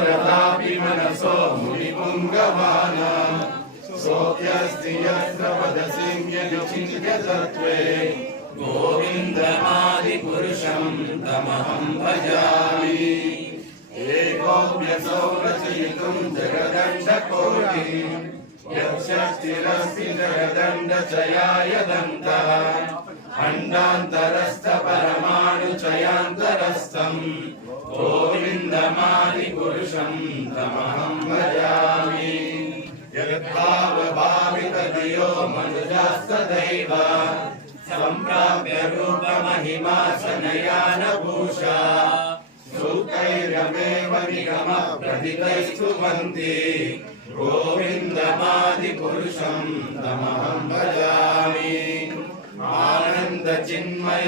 यथापि मनसो मुनिपुङ्गवान सोऽप्यस्ति यत्र वदसिंहविचिन्त्य तत्त्वे गोविन्दमादिपुरुषं तमहं भजामि एकोऽप्यसौ रचयितुं जगदण्डकोटिम् यक्षस्थिरस्ति जगदण्डचयाय दन्तः अण्डान्तरस्थपरमाणुचयान्तरस्थम् गोविन्दमादिपुरुषं तमहं भजामि यद्भावभावितधियो मनुजास्तदैव सम्प्राप्य रूपमहिमा सनयानभूषा सूक्तैरमेव निगमः प्रथितैस्तुवन्ति गोविन्दमादिपुरुषं तमहं भजामि आनन्दचिन्मय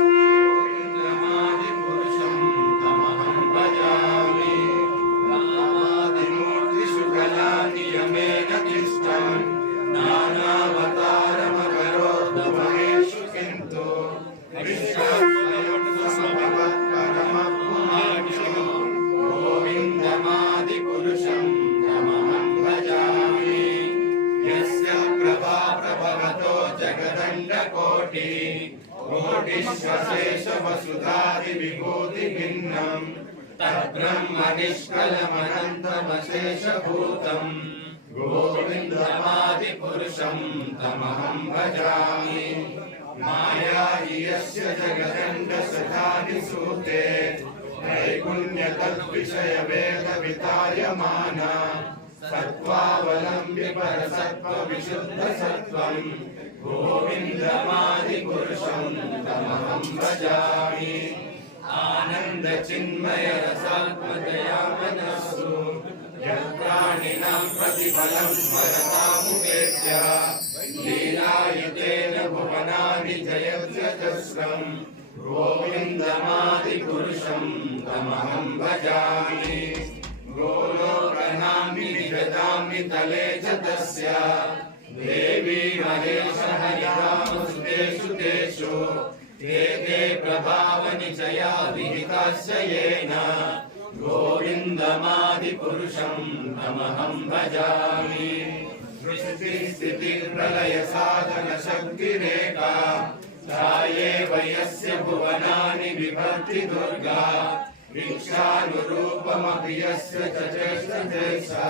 कोटिश्वशेषवसुधादिविभूतिभिन्नम् तद्ब्रह्मनिष्कलमनन्तमशेषभूतम् गोविन्दमादिपुरुषं तमहं भजामि माया हि यस्य जगदण्डसखानि सूते సత్వావలంబి పరసత్వ విశుద్ధ సత్వం గోవిందమాది పురుషం తమహం భజామి ఆనంద చిన్మయ రసాత్మజయామనస్సు యత్రాణినాం ప్రతిఫలం స్మరతాముపేత్య లీలాయుతేన భువనాని జయత్యజస్వం గోవిందమాది పురుషం తమహం భజామి कले च तस्य देवी महेशहरिरामसुतेषु तेषु ते ते प्रभावनिचया विहिताश्च येन। गोविन्दमादिपुरुषम् नमहम् भजामि। सृष्टिस्थितिप्रलयसाधनशक्तिरेका सा एव भुवनानि बिभर्ति दुर्गा। भिक्षानुरूपमपि च चेष्टदेशा।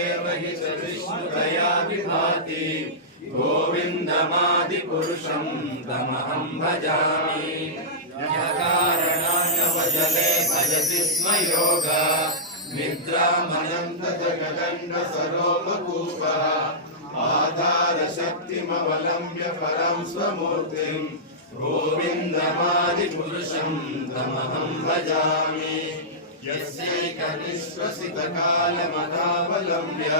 गोविन्दमादिपुरुषं तमहं भजामि यकारणान्नवजले भजति स्म योगा निद्रामनन्तजगदण्डसरोमकूपः आधारशक्तिमवलम्ब्य परं स्वमूर्तिम् गोविन्दमादिपुरुषं तमहं भजामि यस्यैकनिश्वसितकालमदावलम्ब्य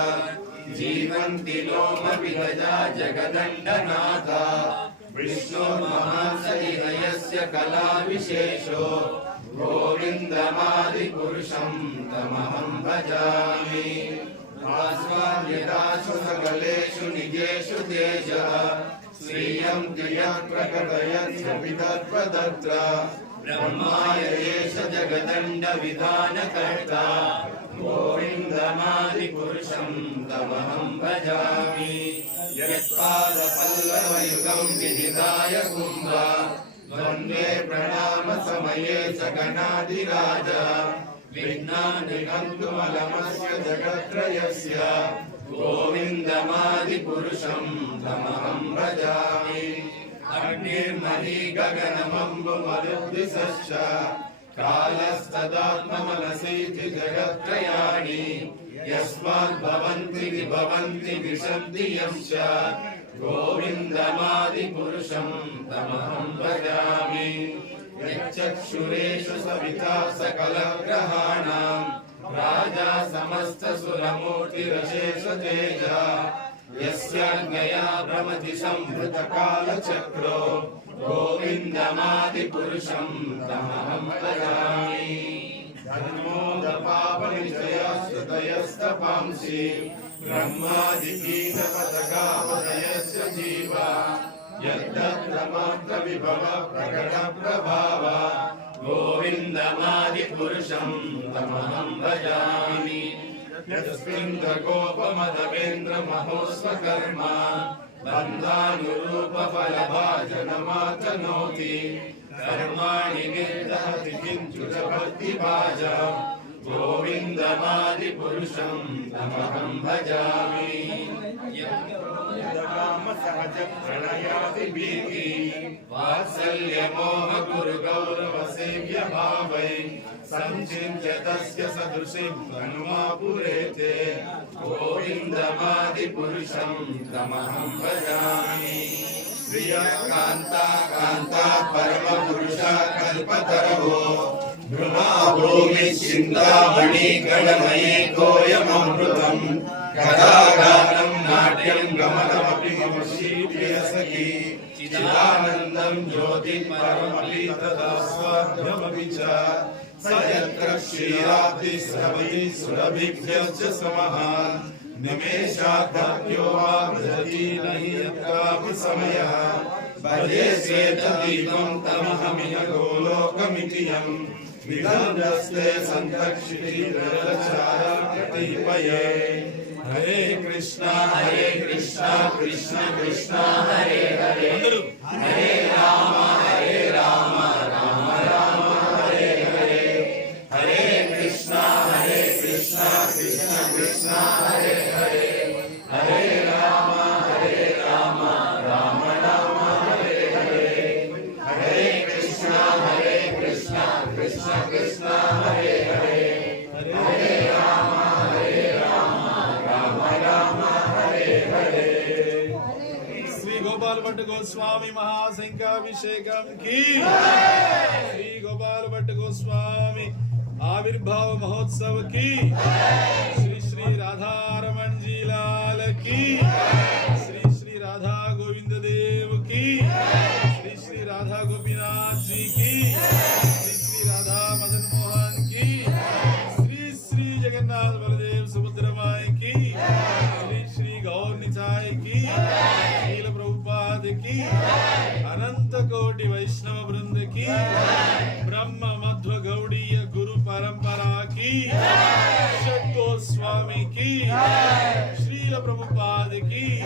जीवन्ति लोमविगजा जगदण्डनाथा विष्णुर्महासरिह यस्य कलाविशेषो गोविन्दमादिपुरुषं तमहं भजामि आस्वाद्यदासु सकलेषु निजेषु तेजः श्रियं तियः प्रकटयत्सवितत्वदत्र ब्रह्माय एष जगदण्डविधानकर्ता गोविन्दमादिपुरुषं तमहं भजामि यत्पादपल्लवयुगं विदिताय कुम्भ वन्दे प्रणाम मंगलमये सगणाधिराज विघ्नानिघन्तुमलमस्य जगत्त्रयस्य గోవిందమాదిపురుషం తమహం భజామి అగ్నిర్మహీ గగనమంబు మరుదిశ్చ కాలస్తదాత్మమనసీతి జగత్రయాణి. యస్మాద్భవంతి విభవంతి విశంతి యంశ గోవిందమాదిపురుషం తమహం భజామి చక్షురేషు సవితా సకలగ్రహాణం. राजा समस्तसुरमूर्तिरशेषतेजा यस्याज्ञया भ्रमति संहृतकालचक्रो गोविन्दमादिपुरुषं तमहं भजामि धर्मोदपापनिचयस्ततयस्तपांसि ब्रह्मादिगीतपदकापदयस्य जीवा यद्दत्र विभव प्रकटप्रभाव गोविन्दमादिपुरुषम् तमहम् भजामि। यस्मिन्दकोपमदवेन्द्रमहोस्वकर्मा बन्धानुरूपफलभाजनमातनोति कर्माणि निर्दहति किञ्चुर गोविंदमादिपुरुषं तमहम् भजामि। यत्कामसहजप्रणयादिभीति, वात्सल्यमोहगुरुगौरवसेव्यभावै सञ्चिन्त्य तस्य सदृशिम् हनुमापुरे ते गोविन्दमादिपुरुषम् तमहम् भजामि। प्रिया कांता कान्ता, परमपुरुषा, कल्पतरवो भ्रूमि चिन्तामणि गणमये कोऽयमृतम् कदागानम् नाट्यम् गमनमपि मम श्रीप्रियसखी चिदानन्दम् ज्योतिपरमपि तदा च। स यत्र श्रीराब्धि सुरभिभ्यश्च समः। निमेषाद्भ्यो वा भजति न हि यत्रापि समयः। भजे स्वेतदीपम् तमहमिह गोलोकमिति विलम्बस्ते सन्तक्षितिरचारा कतिपये हरे कृष्णा हरे कृष्णा कृष्ण कृष्णा हरे हरे हरे भट्ट गोस्वामी महासंघाभिषेकम की श्री गोपाल भट्ट गोस्वामी आविर्भाव महोत्सव की श्री श्री राधा रमन जी लाल की श्री श्री राधा गोविंद देव की ब्रह्म मध्व गौड़ीय गुरु परंपरा की जय। गोस्वामी की श्री प्रभुपाद की